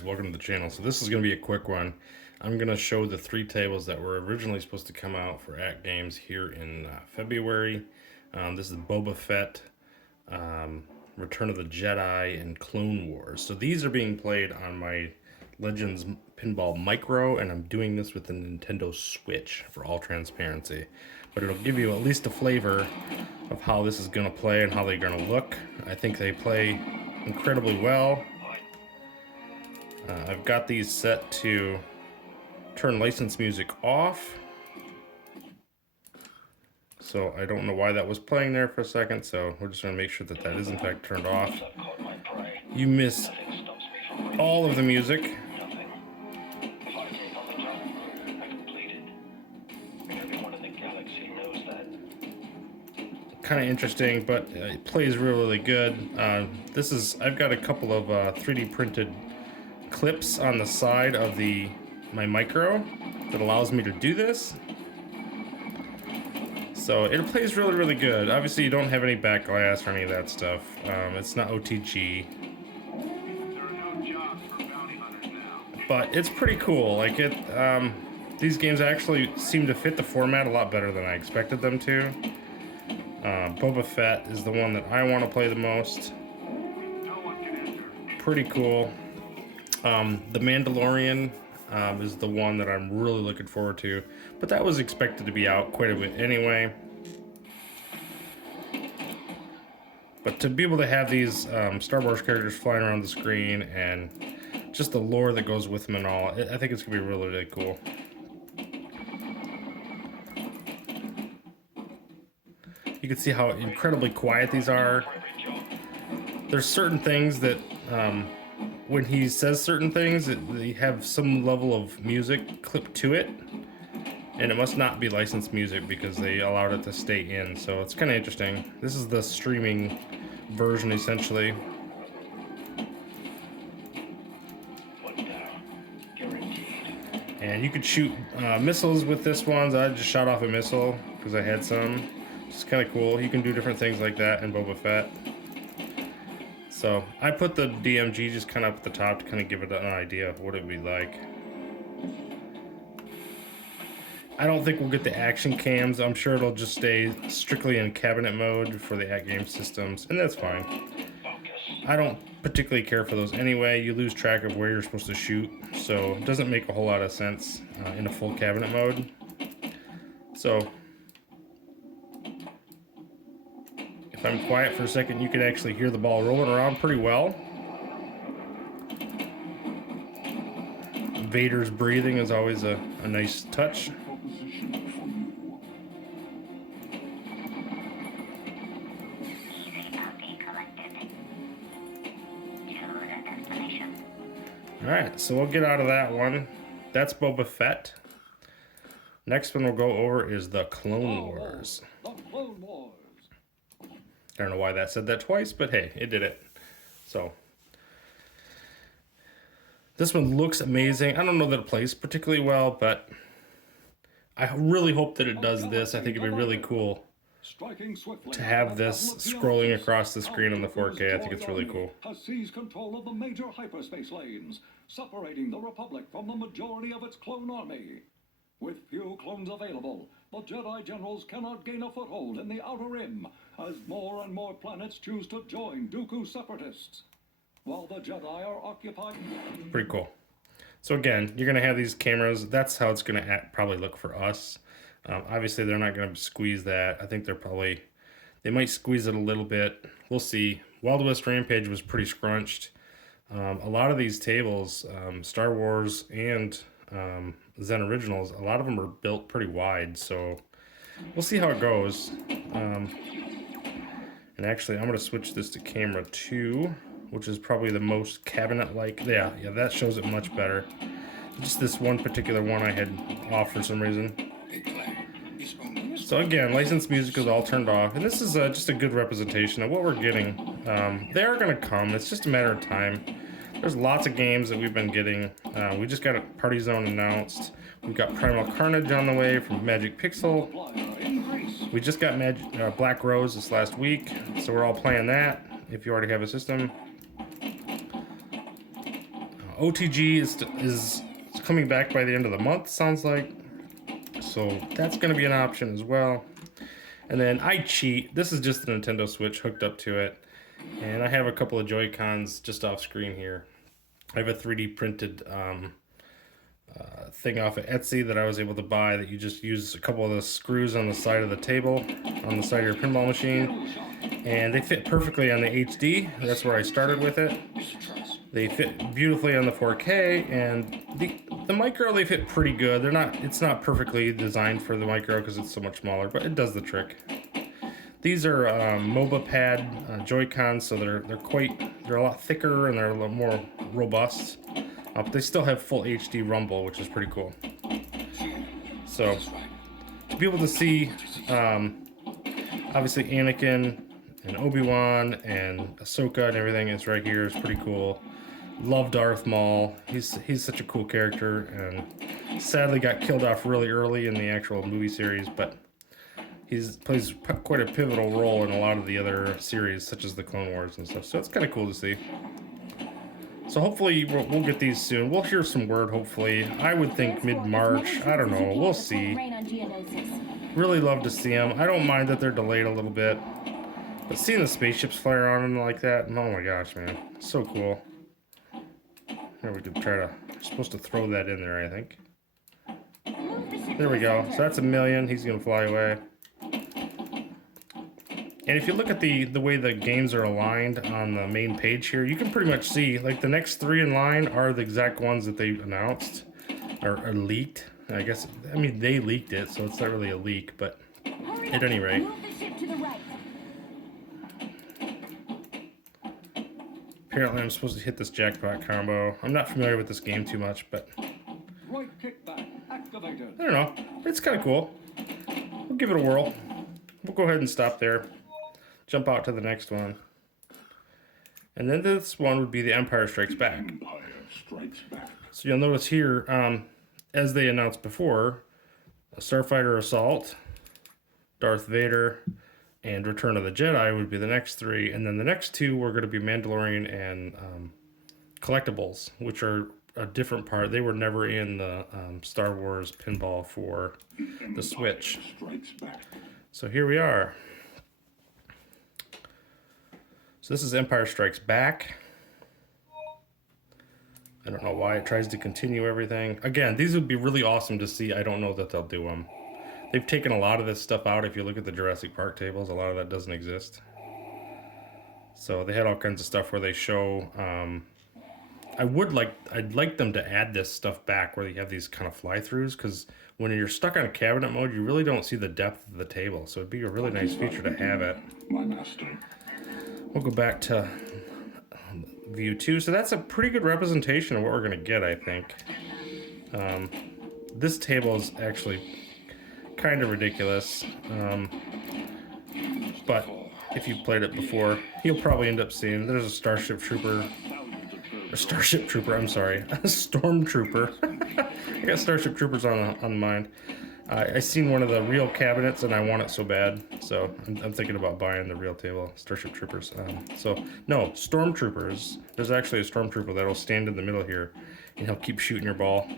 guys, welcome to the channel. So this is going to be a quick one. I'm going to show the 3 tables that were originally supposed to come out for AtGames here in February. This is Boba Fett, Return of the Jedi, and Clone Wars. So these are being played on my Legends Pinball Micro, and I'm doing this with the Nintendo Switch for all transparency. But it'll give you at least a flavor of how this is going to play and how they're going to look. I think they play incredibly well. I've got these set to turn license music off. So I don't know why that was playing there for a second, so we're just going to make sure that that is in fact turned off. You miss all of the music. Kind of interesting, but it plays really good. I've got a couple of 3D printed clips on the side of my micro that allows me to do this. So it plays really good. Obviously you don't have any back glass or any of that stuff. It's not OTG. But it's pretty cool. Like these games actually seem to fit the format a lot better than I expected them to. Boba Fett is the one that I want to play the most. Pretty cool. The Mandalorian is the one that I'm really looking forward to, but that was expected to be out quite a bit anyway. But to be able to have these Star Wars characters flying around the screen and just the lore that goes with them and all, I think it's gonna be really cool. You can see how incredibly quiet these are. There's certain things that when he says certain things, they have some level of music clipped to it, and it must not be licensed music because they allowed it to stay in, so it's kind of interesting. This is the streaming version essentially. And you could shoot missiles with this one. I just shot off a missile because I had some. It's kind of cool. You can do different things like that in Boba Fett. So I put the DMG just kind of up at the top to kind of give it an idea of what it would be like. I don't think we'll get the action cams. I'm sure it'll just stay strictly in cabinet mode for the AtGames systems, and that's fine. I don't particularly care for those anyway. You lose track of where you're supposed to shoot, so it doesn't make a whole lot of sense in a full cabinet mode. So if I'm quiet for a second, you can actually hear the ball rolling around pretty well. Vader's breathing is always a nice touch. Alright, so we'll get out of that one. That's Boba Fett. Next one we'll go over is the Clone Wars. The Clone Wars. I don't know why that said that twice, but hey, it did it. So this one looks amazing. I don't know that it plays particularly well, but I really hope that it does this. I think it'd be really cool to have this scrolling across the screen on the 4K. I think it's really cool. Has seized control of the major hyperspace lanes, separating the Republic from the majority of its clone army. With few clones available, the Jedi generals cannot gain a foothold in the Outer Rim as more and more planets choose to join Dooku separatists, while the Jedi are occupied. Pretty cool. So again, you're going to have these cameras. That's how it's going to probably look for us. Obviously, they're not going to squeeze that. I think they might squeeze it a little bit. We'll see. Wild West Rampage was pretty scrunched. A lot of these tables, Star Wars and Zen Originals, a lot of them are built pretty wide, so we'll see how it goes. And actually, I'm going to switch this to camera 2, which is probably the most cabinet-like. Yeah, that shows it much better. Just this one particular one I had off for some reason. So again, licensed music is all turned off, and this is just a good representation of what we're getting. They are going to come. It's just a matter of time. There's lots of games that we've been getting. We just got a Party Zone announced. We've got Primal Carnage on the way from Magic Pixel. We just got Black Rose this last week, so we're all playing that if you already have a system. OTG is coming back by the end of the month, sounds like. So that's going to be an option as well. And then I cheat. This is just the Nintendo Switch hooked up to it. And I have a couple of Joy-Cons just off screen here. I have a 3D printed thing off of Etsy that I was able to buy that you just use a couple of the screws on the side of the table, on the side of your pinball machine. And they fit perfectly on the HD. That's where I started with it. They fit beautifully on the 4K, and the micro, they fit pretty good. It's not perfectly designed for the micro because it's so much smaller, but it does the trick. These are MOBA pad Joy-Cons, so they're a lot thicker and they're a little more robust. But they still have full HD rumble, which is pretty cool. So to be able to see, obviously Anakin and Obi-Wan and Ahsoka and everything is right here. It's pretty cool. Love Darth Maul. He's such a cool character, and sadly got killed off really early in the actual movie series, but he plays quite a pivotal role in a lot of the other series, such as the Clone Wars and stuff. So it's kind of cool to see. So hopefully we'll get these soon. We'll hear some word, hopefully. I would think mid-March. I don't know. We'll see. Really love to see them. I don't mind that they're delayed a little bit. But seeing the spaceships fly around them like that, oh my gosh, man. So cool. Here we could try to... We're supposed to throw that in there, I think. There we go. So that's $1 million. He's going to fly away. And if you look at the way the games are aligned on the main page here, you can pretty much see, like, the next 3 in line are the exact ones that they announced, or leaked. I guess, I mean, they leaked it, so it's not really a leak, but at any rate. Apparently I'm supposed to hit this jackpot combo. I'm not familiar with this game too much, but Right kickback activated. I don't know. It's kind of cool. We'll give it a whirl. We'll go ahead and stop there. Jump out to the next one. And then this one would be the Empire Strikes Back. Empire Strikes Back. So you'll notice here, as they announced before, a Starfighter Assault, Darth Vader, and Return of the Jedi would be the next 3. And then the next 2 were going to be Mandalorian and Collectibles, which are a different part. They were never in the Star Wars Pinball for the Switch. So here we are. So this is Empire Strikes Back. I don't know why it tries to continue everything. Again, these would be really awesome to see. I don't know that they'll do them. They've taken a lot of this stuff out. If you look at the Jurassic Park tables, a lot of that doesn't exist. So they had all kinds of stuff where they show... I'd like them to add this stuff back where you have these kind of fly-throughs, because when you're stuck on cabinet mode, you really don't see the depth of the table. So it'd be a really nice feature to have it. My master. We'll go back to view 2. So that's a pretty good representation of what we're going to get, I think. This table is actually kind of ridiculous. But if you've played it before, you'll probably end up seeing there's a Starship Trooper. Or Starship Trooper, I'm sorry. A Stormtrooper. I got Starship Troopers on the mind. I seen one of the real cabinets and I want it so bad. So I'm thinking about buying the real table, Starship Troopers. No, Stormtroopers. There's actually a Stormtrooper that'll stand in the middle here and he'll keep shooting your ball,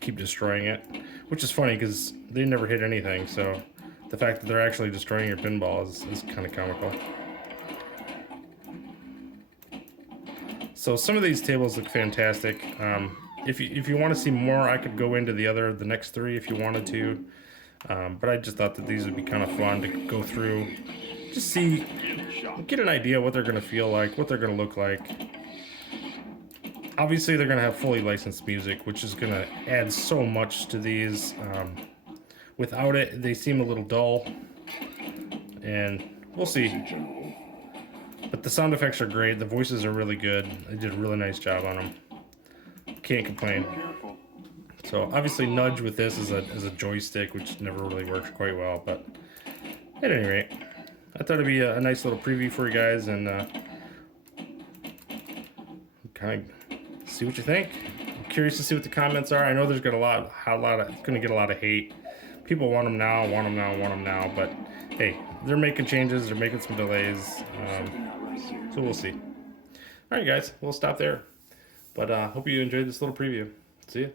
keep destroying it. Which is funny because they never hit anything. So the fact that they're actually destroying your pinball is kind of comical. So some of these tables look fantastic. If you want to see more, I could go into the next 3 if you wanted to. But I just thought that these would be kind of fun to go through. Just see, get an idea what they're going to feel like, what they're going to look like. Obviously, they're going to have fully licensed music, which is going to add so much to these. Without it, they seem a little dull. And we'll see. But the sound effects are great. The voices are really good. They did a really nice job on them. Can't complain. So obviously nudge with this is a joystick, which never really works quite well. But at any rate, I thought it'd be a nice little preview for you guys and kind of see what you think. I'm curious to see what the comments are. I know there's gonna get a lot of hate. People want them now, but hey, they're making changes, they're making some delays, so we'll see. All right, guys, we'll stop there. But hope you enjoyed this little preview. See ya.